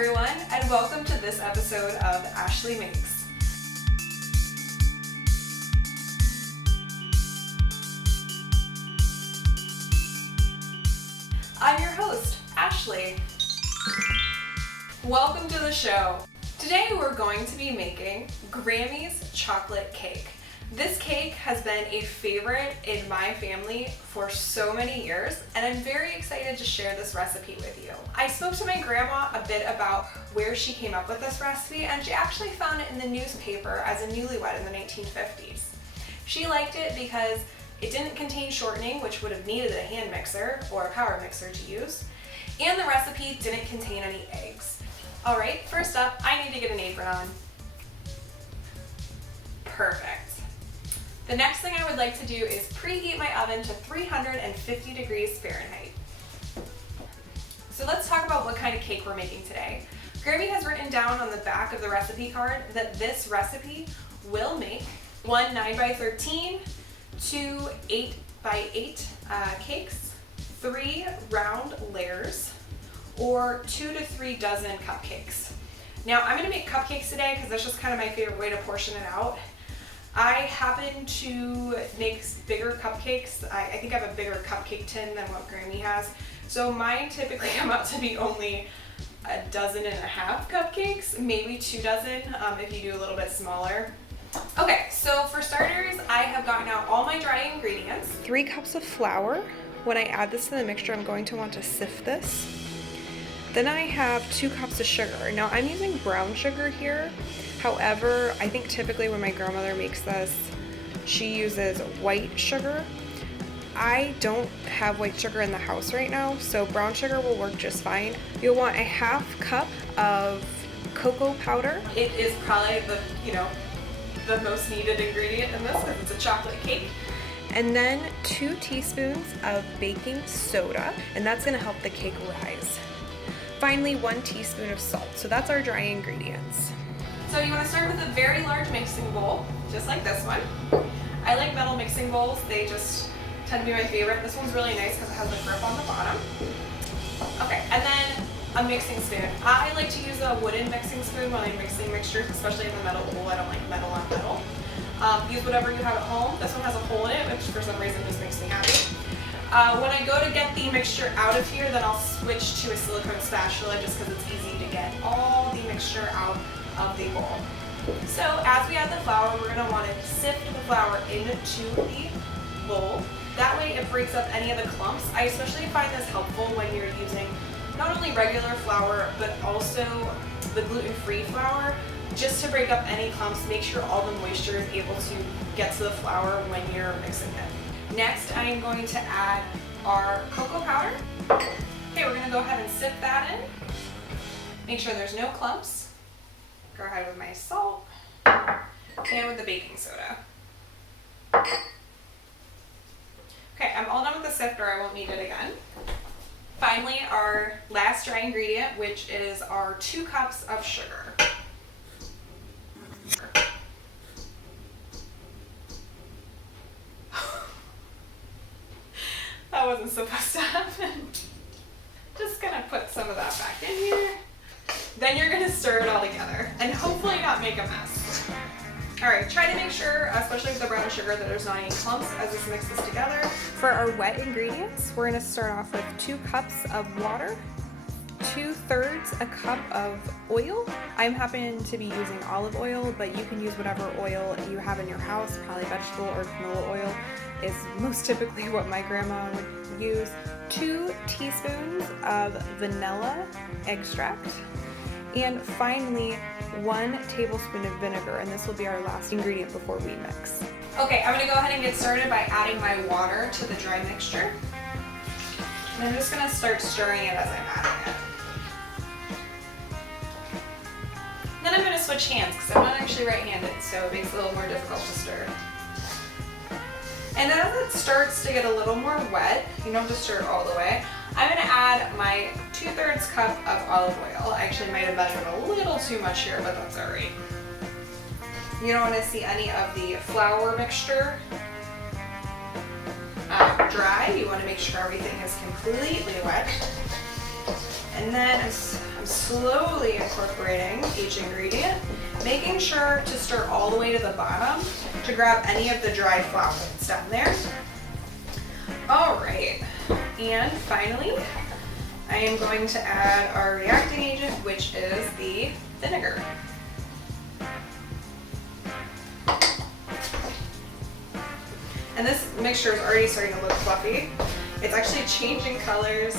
everyone, and welcome to this episode of Ashley Makes. I'm your host, Ashley. Welcome to the show. Today we're going to be making Grammy's chocolate cake. This cake has been a favorite in my family for so many years, and I'm very excited to share this recipe with you. I spoke to my grandma a bit about where she came up with this recipe, and she actually found it in the newspaper as a newlywed in the 1950s. She liked it because it didn't contain shortening, which would have needed a hand mixer or a power mixer to use, and the recipe didn't contain any eggs. All right, first up, I need to get an apron on. Perfect. The next thing I would like to do is preheat my oven to 350 degrees Fahrenheit. So let's talk about what kind of cake we're making today. Grammy has written down on the back of the recipe card that this recipe will make 1 9x13, 2 8x8 cakes, 3 round layers, or 2 to 3 dozen cupcakes. Now I'm gonna make cupcakes today because that's just kind of my favorite way to portion it out. I happen to make bigger cupcakes. I think I have a bigger cupcake tin than what Grammy has. So mine typically come out to be only 1.5 dozen cupcakes, maybe 2 dozen if you do a little bit smaller. Okay, so for starters, I have gotten out all my dry ingredients. 3 cups of flour. When I add this to the mixture, I'm going to want to sift this. Then I have 2 cups of sugar. Now I'm using brown sugar here. However, I think typically when my grandmother makes this, she uses white sugar. I don't have white sugar in the house right now, so brown sugar will work just fine. You'll want a 1/2 cup of cocoa powder. It is probably the most needed ingredient in this because it's a chocolate cake. And then 2 teaspoons of baking soda, and that's gonna help the cake rise. Finally, 1 teaspoon of salt. So that's our dry ingredients. So you want to start with a very large mixing bowl, just like this one. I like metal mixing bowls. They just tend to be my favorite. This one's really nice because it has a grip on the bottom. Okay, and then a mixing spoon. I like to use a wooden mixing spoon when I'm mixing mixtures, especially in the metal bowl. I don't like metal on metal. Use whatever you have at home. This one has a hole in it, which for some reason just makes me happy. When I go to get the mixture out of here, then I'll switch to a silicone spatula just because it's easy to get all the mixture out of the bowl. So as we add the flour, we're going to want to sift the flour into the bowl. That way it breaks up any of the clumps. I especially find this helpful when you're using not only regular flour, but also the gluten-free flour, just to break up any clumps, make sure all the moisture is able to get to the flour when you're mixing it. Next, I am going to add our cocoa powder. Okay, we're going to go ahead and sift that in. Make sure there's no clumps. Go ahead with my salt and with the baking soda. Okay, I'm all done with the sifter. I won't need it again. Finally, our last dry ingredient, which is our 2 cups of sugar. That wasn't supposed to happen. Just gonna put some of that back in here. Then you're gonna stir it all together and hopefully not make a mess. All right, try to make sure, especially with the brown sugar, that there's not any clumps as this mixes together. For our wet ingredients, we're gonna start off with 2 cups of water, 2/3 a cup of oil. I'm happening to be using olive oil, but you can use whatever oil you have in your house. Probably vegetable or canola oil is most typically what my grandma would use. 2 teaspoons of vanilla extract. And finally, 1 tablespoon of vinegar, and this will be our last ingredient before we mix. Okay, I'm gonna go ahead and get started by adding my water to the dry mixture. And I'm just gonna start stirring it as I'm adding it. Then I'm gonna switch hands because I'm not actually right-handed, so it makes it a little more difficult to stir. And as it starts to get a little more wet, you don't have to stir it all the way, I'm going to add my 2/3 cup of olive oil. I actually might have measured a little too much here, but that's all right. You don't want to see any of the flour mixture dry. You want to make sure everything is completely wet. And then I'm slowly incorporating each ingredient, making sure to stir all the way to the bottom to grab any of the dry flour that's down there. All right, and finally, I am going to add our reacting agent, which is the vinegar. And this mixture is already starting to look fluffy. It's actually changing colors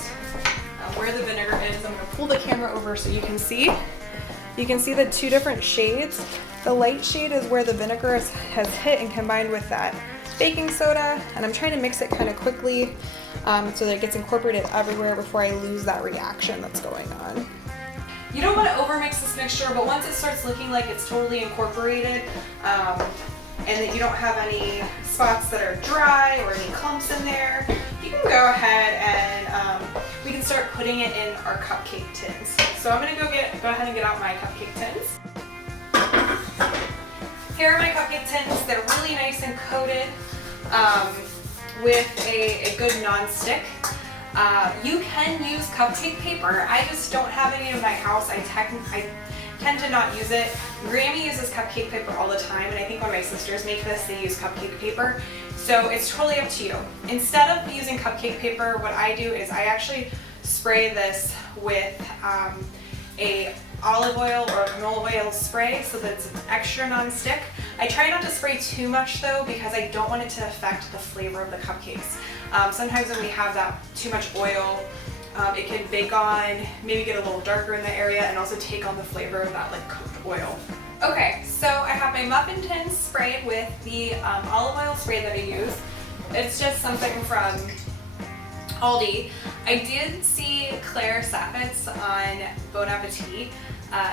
where the vinegar is. I'm gonna pull the camera over so you can see. You can see the two different shades. The light shade is where the vinegar has hit and combined with that baking soda, and I'm trying to mix it kind of quickly so that it gets incorporated everywhere before I lose that reaction that's going on. You don't want to overmix this mixture, but once it starts looking like it's totally incorporated and that you don't have any spots that are dry or any clumps in there, you can go ahead and we can start putting it in our cupcake tins. So I'm going to go ahead and get out my cupcake tins. Here are my cupcake tins. They're really nice and coated with a good non-stick. You can use cupcake paper. I just don't have any in my house. I tend to not use it. Grammy uses cupcake paper all the time, and I think when my sisters make this, they use cupcake paper. So it's totally up to you. Instead of using cupcake paper, what I do is I actually spray this with a olive oil or canola oil spray so that it's extra non-stick. I try not to spray too much though because I don't want it to affect the flavor of the cupcakes. Sometimes when we have that too much oil, it can bake on, maybe get a little darker in the area, and also take on the flavor of that like cooked oil. Okay, so I have my muffin tins sprayed with the olive oil spray that I use. It's just something from Aldi. I did see Claire Saffitz on Bon Appetit.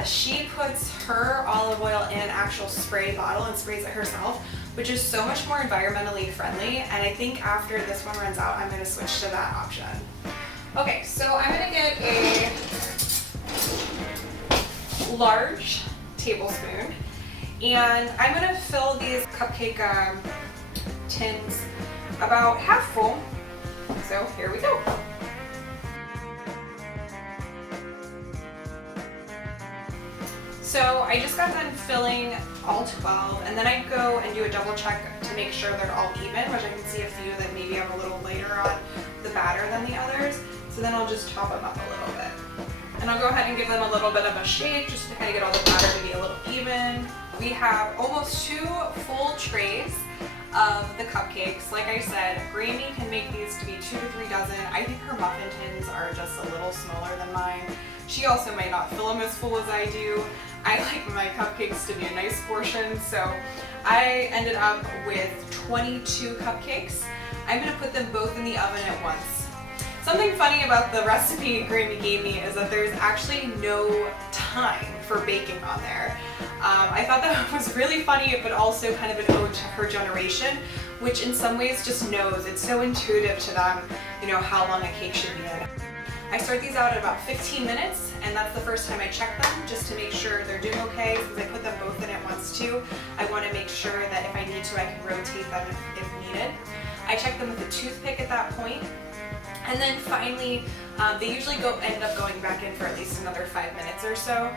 She puts her olive oil in an actual spray bottle and sprays it herself, which is so much more environmentally friendly, and I think after this one runs out, I'm going to switch to that option. Okay, so I'm going to get a large tablespoon, and I'm going to fill these cupcake tins about half full. So here we go. So I just got done filling all 12, and then I go and do a double check to make sure they're all even, which I can see a few that maybe have a little lighter on the batter than the others. So then I'll just top them up a little bit. And I'll go ahead and give them a little bit of a shake just to kind of get all the batter to be a little even. We have almost 2 full trays of the cupcakes. Like I said, Grammy can make these to be 2 to 3 dozen. I think her muffin tins are just a little smaller than mine. She also might not fill them as full as I do. I like my cupcakes to be a nice portion, so I ended up with 22 cupcakes. I'm going to put them both in the oven at once. Something funny about the recipe Grammy gave me is that there's actually no time for baking on there. I thought that was really funny, but also kind of an ode to her generation, which in some ways just knows, it's so intuitive to them, you know, how long a cake should be in. I start these out at about 15 minutes, and that's the first time I check them, just to make sure they're doing okay, since I put them both in at once too. I want to make sure that if I need to, I can rotate them if needed. I check them with a toothpick at that point. And then finally, they usually end up going back in for at least another 5 minutes or so.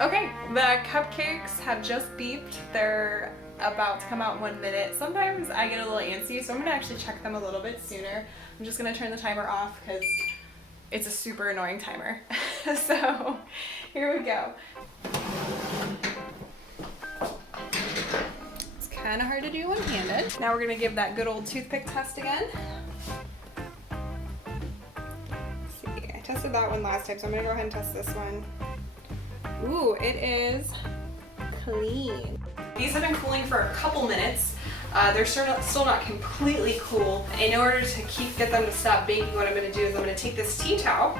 Okay, the cupcakes have just beeped. They're about to come out in 1 minute. Sometimes I get a little antsy, so I'm gonna actually check them a little bit sooner. I'm just gonna turn the timer off because it's a super annoying timer. So here we go. It's kind of hard to do one-handed. Now we're gonna give that good old toothpick test again. I tested that one last time, so I'm gonna go ahead and test this one. Ooh, it is clean. These have been cooling for a couple minutes. They're still not completely cool. In order to get them to stop baking, what I'm gonna do is I'm gonna take this tea towel,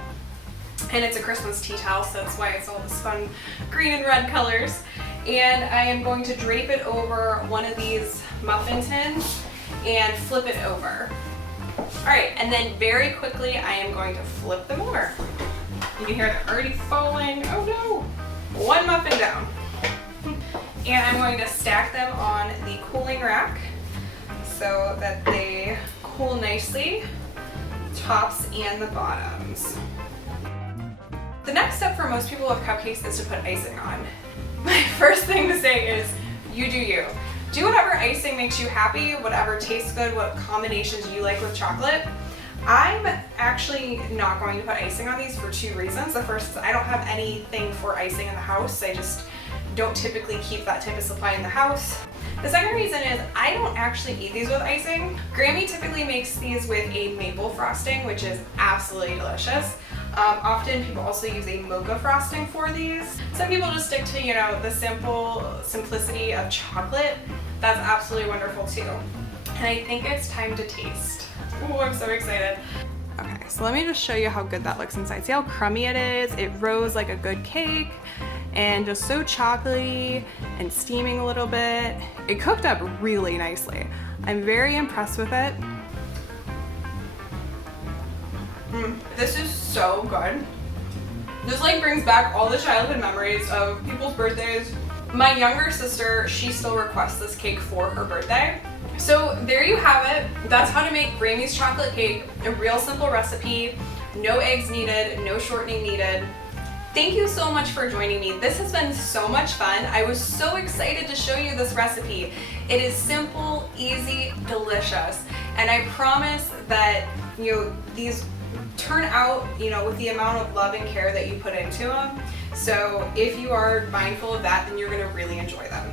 and it's a Christmas tea towel, so that's why it's all this fun green and red colors. And I am going to drape it over one of these muffin tins and flip it over. All right, and then very quickly, I am going to flip them over. You can hear they're already falling. Oh no! One muffin down. And I'm going to stack them on the cooling rack so that they cool nicely, tops and the bottoms. The next step for most people with cupcakes is to put icing on. My first thing to say is, you do you. Do whatever icing makes you happy, whatever tastes good, what combinations you like with chocolate. I'm actually not going to put icing on these for two reasons. The first is I don't have anything for icing in the house. I just don't typically keep that type of supply in the house. The second reason is I don't actually eat these with icing. Grammy typically makes these with a maple frosting, which is absolutely delicious. Often people also use a mocha frosting for these. Some people just stick to, the simplicity of chocolate. That's absolutely wonderful too. And I think it's time to taste. Oh, I'm so excited. Okay, so let me just show you how good that looks inside. See how crummy it is? It rose like a good cake and just so chocolatey and steaming a little bit. It cooked up really nicely. I'm very impressed with it. This is so good. This brings back all the childhood memories of people's birthdays. My younger sister, she still requests this cake for her birthday. So there you have it. That's how to make Grammy's chocolate cake. A real simple recipe. No eggs needed, no shortening needed. Thank you so much for joining me. This has been so much fun. I was so excited to show you this recipe. It is simple, easy, delicious. And I promise that, these turn out, with the amount of love and care that you put into them. So if you are mindful of that, then you're gonna really enjoy them.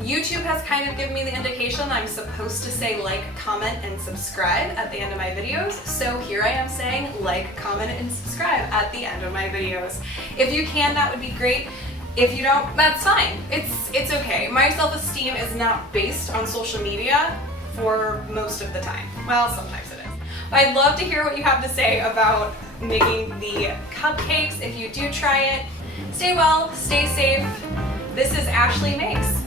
YouTube has kind of given me the indication I'm supposed to say like, comment, and subscribe at the end of my videos. So here I am saying like, comment, and subscribe at the end of my videos. If you can, that would be great. If you don't, that's fine. It's okay. My self-esteem is not based on social media for most of the time. Well, sometimes it is. But I'd love to hear what you have to say about making the cupcakes if you do try it. Stay well, stay safe. This is Ashley Makes.